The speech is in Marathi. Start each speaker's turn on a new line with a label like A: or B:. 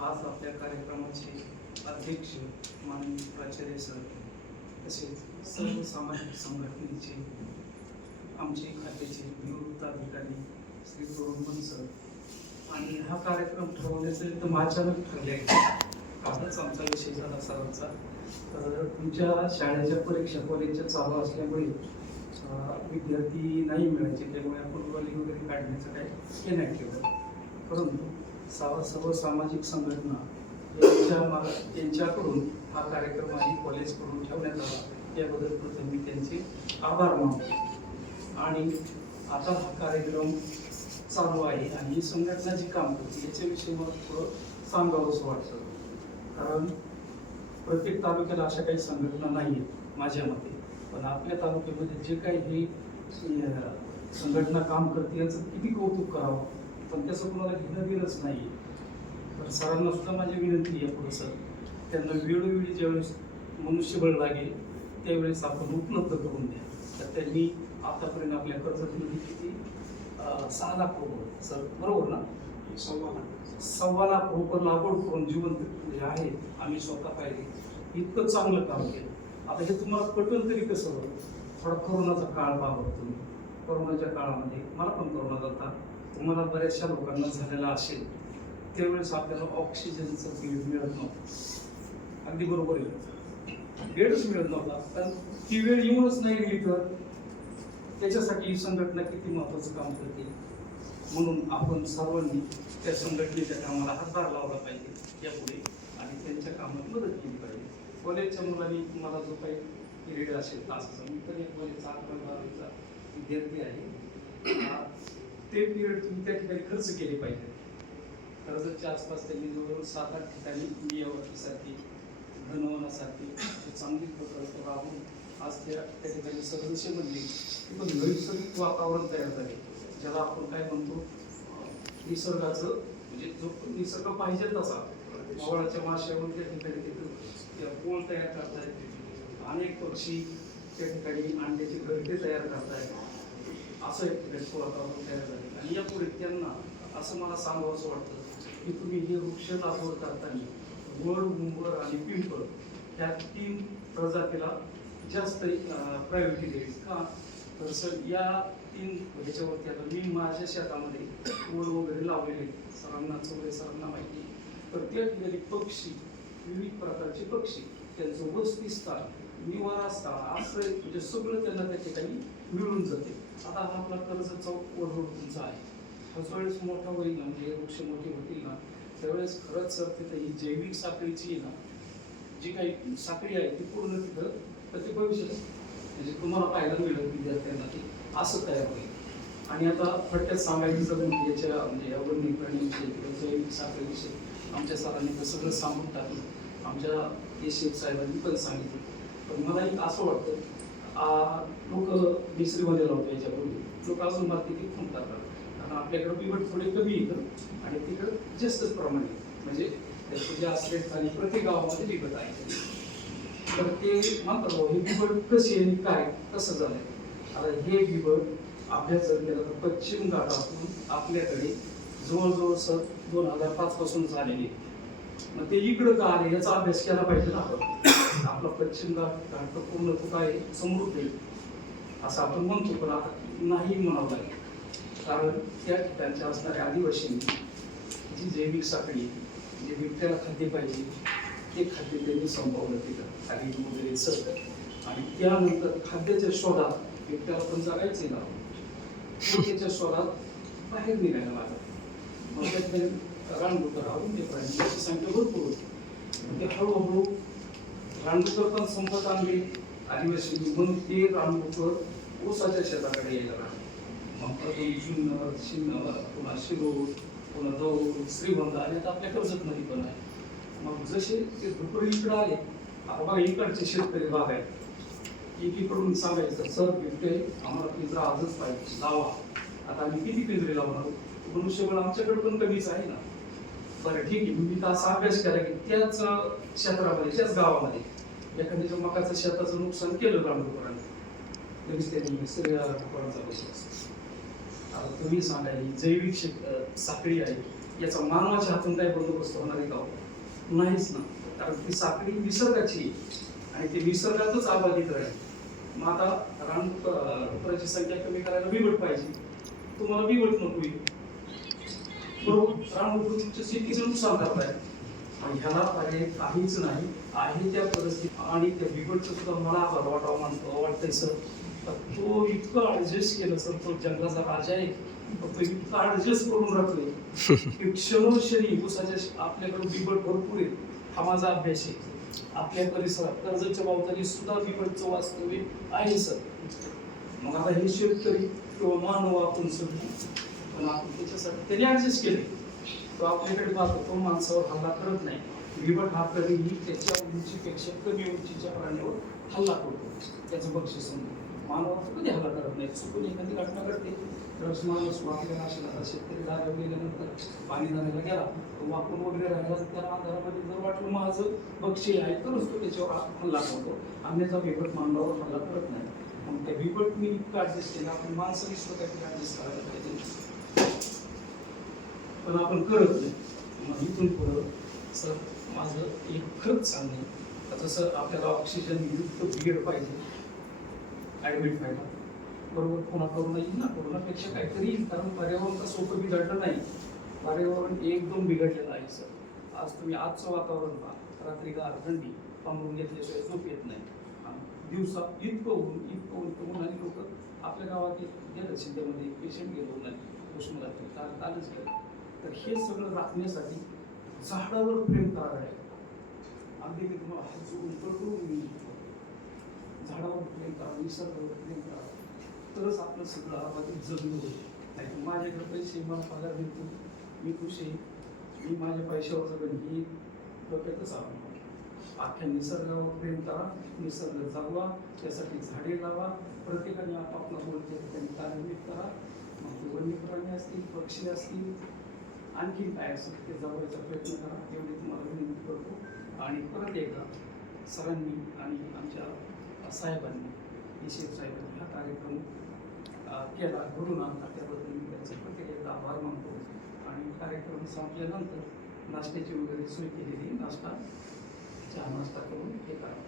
A: आज आपल्या कार्यक्रमाचे अध्यक्ष माननीय प्राचार्य सर तसेच सर्व सामाजिक संघटनेचे आमचे खात्याचे निवृत्त अधिकारी श्री गोरंबन सर. आणि हा कार्यक्रम ठरवण्याचं एकदम अचानक ठरले कालच आमचा विषय झाला सरांचा. तर तुमच्या शाळेच्या परीक्षा कॉलेजच्या चालू असल्यामुळे विद्यार्थी नाही मिळायचे त्यामुळे आपण रॉली वगैरे काढण्याचं काही हे नाही केलं. परंतु सर्व सर्व सामाजिक संघटना यांच्या मा- यांच्याकडून हा कार्यक्रम आणि कॉलेजकडून ठेवण्यात आला. याबद्दल प्रथम मी त्यांचे आभार मानतो. आणि आता हा कार्यक्रम चालू आहे आणि ही संघटना जी काम करते याच्याविषयी मला थोडं सांगावंसं वाटतं. कारण प्रत्येक तालुक्याला अशा काही संघटना नाही आहेत माझ्या मते. पण आपल्या तालुक्यामध्ये जे काही हे संघटना काम करते याचं किती कौतुक करावं? पण त्याचं कोणाला घेणं देणंच नाही तर सरांना सुद्धा माझी विनंती आहे पुढं सर. त्यांना वेळोवेळी ज्यावेळेस मनुष्यबळ लागेल त्यावेळेस आपण उपलब्ध करून द्या. तर त्यांनी आतापर्यंत आपल्या कर्जतमध्ये किती? सहा लाख रुपये सर बरोबर ना?
B: सव्वा
A: सव्वा लाख रुपये लागवड करून जिवंत जे आहे. आम्ही स्वतः पाहिले. इतकं चांगलं काम केलं. आता हे तुम्हाला पटेल तरी कसं थोडा कोरोनाचा काळ बाबत तुम्ही कोरोनाच्या काळामध्ये मला पण कोरोना झाला तुम्हाला बऱ्याचशा लोकांना झालेला असेल त्यावेळेस आपल्याला ऑक्सिजनचं बेड मिळत नव्हतं. अगदी बरोबर आहे. बेडच मिळत नव्हता. कारण ती वेळ येऊनच नाही गेली तर त्याच्यासाठी ही संघटना किती महत्वाचं काम करते. म्हणून आपण सर्वांनी त्या संघटनेच्या कामाला हातभार लावला पाहिजे. यापुढे आणि त्यांच्या कामात मदत केली पाहिजे. कॉलेजच्या मुलांनी मला जो काही पिरियड असेल तासाचा मी तर एक कॉलेजचा अकरा बारावीचा विद्यार्थी आहे. ते पिरियड तुम्ही त्या ठिकाणी खर्च केले पाहिजे. कर्जतच्या आसपास त्यांनी जवळजवळ सात आठ ठिकाणी मियावटीसाठी घनवनासाठी चांगली प्रकल्प राबवून आज त्या त्या ठिकाणी सदस्य बनले. पण नैसर्गिक वातावरण तयार झाले. ज्याला आपण काय म्हणतो निसर्गाचं म्हणजे जो निसर्ग पाहिजे तसा मावळाच्या माश्यावर त्या ठिकाणी तिथं त्या पोळ तयार करतायत. अनेक पक्षी त्या ठिकाणी अंड्याचे घरटे तयार करतायत. असं एक ठिकाणी वातावरण तयार झाले आणि यापुढे त्यांना असं मला सांगावं असं वाटतं की तुम्ही हे वृक्ष लागवड करताना वर मुंबर आणि पिंपळ ह्या तीन प्रजातीला जास्त प्रायोरिटी द्यावी का? तर सर या तीन ह्याच्यावरती आता मी माझ्या शेतामध्ये वड वगैरे लावलेले सरांना चौरे सरांना माहिती तर त्या ठिकाणी पक्षी विविध प्रकारचे पक्षी त्यांचं वसतिस्थान निवारा स्थान असं म्हणजे सगळं त्यांना त्या ठिकाणी मिळून जाते. आता हा आपला कर्जचा वडरोड तुमचा आहे. हा मोठा होईल ना म्हणजे हे वृक्ष मोठे होतील ना त्यावेळेस खरंच सर तिथं ही जैविक साखळीची ना जी काही साखळी आहे ती पूर्ण तिथं प्रति भविष्यात म्हणजे तुम्हाला पाहायला मिळेल विद्यार्थ्यांना की असं तयार होईल. आणि आता थोडक्यात सांगायचं जर म्हणजे याच्या म्हणजे या वन्य किंवा जैविक साखळीविषयी आमच्या सरांनी तर सगळं सांगून टाकलं. आमच्या एस साहेबांनी पण सांगितलं. पण मला एक असं वाटतं लोक मिसरीमध्ये लावतो याच्यापूर्वी. लोक अजून मार्केटिंग खूप टाकतात कारण आपल्याकडं पिवट थोडे कमी येतं आणि तिकडं जास्तच प्रमाण म्हणजे त्याचे जे आश्रय आणि प्रत्येक गावामध्ये बिबट आहे. तर ते म्हणतात हे बिबट कशी आहे काय? कसं झालंय? आता हे बिबट अभ्यास जर केला तर पश्चिम घाटातून आपल्याकडे जवळजवळ सर दोन हजार पाच पासून झालेली मग ते इकडं का आले याचा अभ्यास केला पाहिजे ना आपण. आपला पश्चिम घाट पूर्ण तो काय समृद्ध आहे असं आपण म्हणतो पण आता नाही म्हणावं लागेल. कारण त्या ठिकाणच्या असणाऱ्या आदिवासींनी जी जैविक साखळी जे बिबट्याला खाद्य पाहिजे ते खाद्य त्यांनी संभावलं तिथं खाली वगैरे सगळं. आणि त्यानंतर खाद्याच्या शोधात बिबट्याला पण जगायचे ना. त्याच्या शोधात बाहेर निघायला लागलं. मग त्यात रानडुकर राहून ते प्राणी त्याची संख्या भरपूर होती. ते हळूहळू रानडुकर पण संपत आणले आदिवासी म्हणून ते रानडुकर ऊसाच्या शेताकडे यायला लागले. मग प्रथम जुन्नर शिन्नर पुन्हा शिरोड पुन्हा दौड श्रीगोंदा आणि आता आपल्या कर्जतमध्ये पण आहे. मग जसे ते डुकर इकडे आले आता बघा इकडचे शेतकरी भाग आहेत. एकीकडून सांगायचं सर बिबटे आम्हाला पिंजरा आजच पाहिजे लावा. आता आम्ही किती पिंजरे लावणार? मनुष्यबळ आमच्याकडे पण कमीच आहे ना. बरं ठीक आहे. मी तर असा अभ्यास केला की त्याच क्षेत्रामध्ये त्याच गावामध्ये एखाद्याच्या मकाचं शेताचं नुकसान केलं रामडुकरांनी लगेच त्यांनी सगळ्या विषय तुम्ही सांगा ही जैविक शेत साखळी आहे याचा मानवाच्या हातून काय बंदोबस्त होणार आहे का हो? नाहीच ना. कारण ती साखळी निसर्गाची आणि ते निसर्गातच आबाधित आहे मग आता रानडुकराची संख्या कमी करायला बिघट पाहिजे. तुम्हाला बिघट नको रानडुकर तुमच्या शेतीचं नुकसान करताय आणि ह्याला पर्याय काहीच नाही आहे त्या परिस्थिती आणि त्या बिबटचं सुद्धा मला वाटावं म्हणतो वाटतंय सर. तो इतकं ऍडजस्ट केलं सर तो जंगलाचा राजा आहे. तो इतका ऍडजस्ट करून राहतोय. क्षणोक्षणी उसाच्या आपल्याकडे बिबट भरपूर आहे. हा माझा अभ्यास आहे. आपल्या परिसरात कर्जतच्या बावताली सुद्धा बिबटचं वास्तव्य आहे सर. मग आता हे शेतकरी किंवा मानव आपण सगळी पण आपण त्याच्यासाठी त्याने ऍडजस्ट केले तो आपल्याकडे पाहतो तो माणसावर हल्ला करत नाही. बिबट हा कधीही त्याच्या उंचीपेक्षा कमी उंचीच्या प्राण्यावर हल्ला करतो. त्याचं बक्षीस म्हणून मानवावर कधी हल्ला करत नाही. चुकून एखादी घटना घडते. रस माणूस वाकलेला असला शेतकरी दारावर गेल्यानंतर पाणी धरायला गेला तो वाकून वगैरे राहिला त्या आधारामध्ये जर वाटलं माझं बक्षी आहे तरच तो त्याच्यावर हल्ला करतो. अन्यथा बिबट मानवावर हल्ला करत नाही. मग त्या बिबट मी इतकं ऍडजस्ट केलं आपण माणसं विश्व काही ऍडजस्ट करायला पाहिजे. पण आपण करत नाही. मग इथून पुढं सर माझं एक खरंच सांगणं आहे. का जसं आपल्याला ऑक्सिजन युक्त बेड पाहिजे. ॲडमिट व्हायला. बरोबर पुन्हा करोना येईल ना कोरोनापेक्षा काहीतरी येईल. कारण पर्यावरण तर सोपं बिघडलं नाही. पर्यावरण एकदम बिघडलेलं आहे सर. आज तुम्ही आजचं वातावरण पहा. रात्री गार थंडी. पांघरून घेतल्याशिवाय झोप येत नाही. दिवसा इतकं होऊन इतकं होऊन इतकं ऊन. आणि लोक आपल्या गावात गेलं शिंद्यामध्ये पेशंट गेलो उन्हाळी उष्णताचे कारण कालच गेलं. तर हे सगळं राखण्यासाठी झाडावर प्रेम करावं आहे. अगदी मी तुम्हाला हात जोडून मी झाडावर प्रेम करावं निसर्गावर प्रेम करा तरच आपलं सगळं आबादी जगणं होईल. नाही तर माझ्याकडे पैसे मला पगार मिळतो मी खुश आहे. मी माझ्या पैशावर जगन ही डोक्यातच आलो अख्ख्या निसर्गावर प्रेम करा निसर्ग जगवा त्यासाठी झाडे लावा. प्रत्येकाने आपापला बोलते त्यांनी कार्यान्वित करा. मग वन्य प्राणी असतील पक्षी असतील आणखी काय असं ते जवळचा प्रयत्न करा एवढी तुम्हाला विनंती करतो. आणि परत एकदा सरांनी आणि आमच्या साहेबांनी निषेध साहेबांनी हा कार्यक्रम केला. घडून आणला त्याबद्दल मी त्यांचे प्रत्येक एकदा आभार मानतो. आणि कार्यक्रम संपल्यानंतर नाश्त्याची वगैरे सोय केलेली. नाश्ता चहा नाश्ता करून हे करा.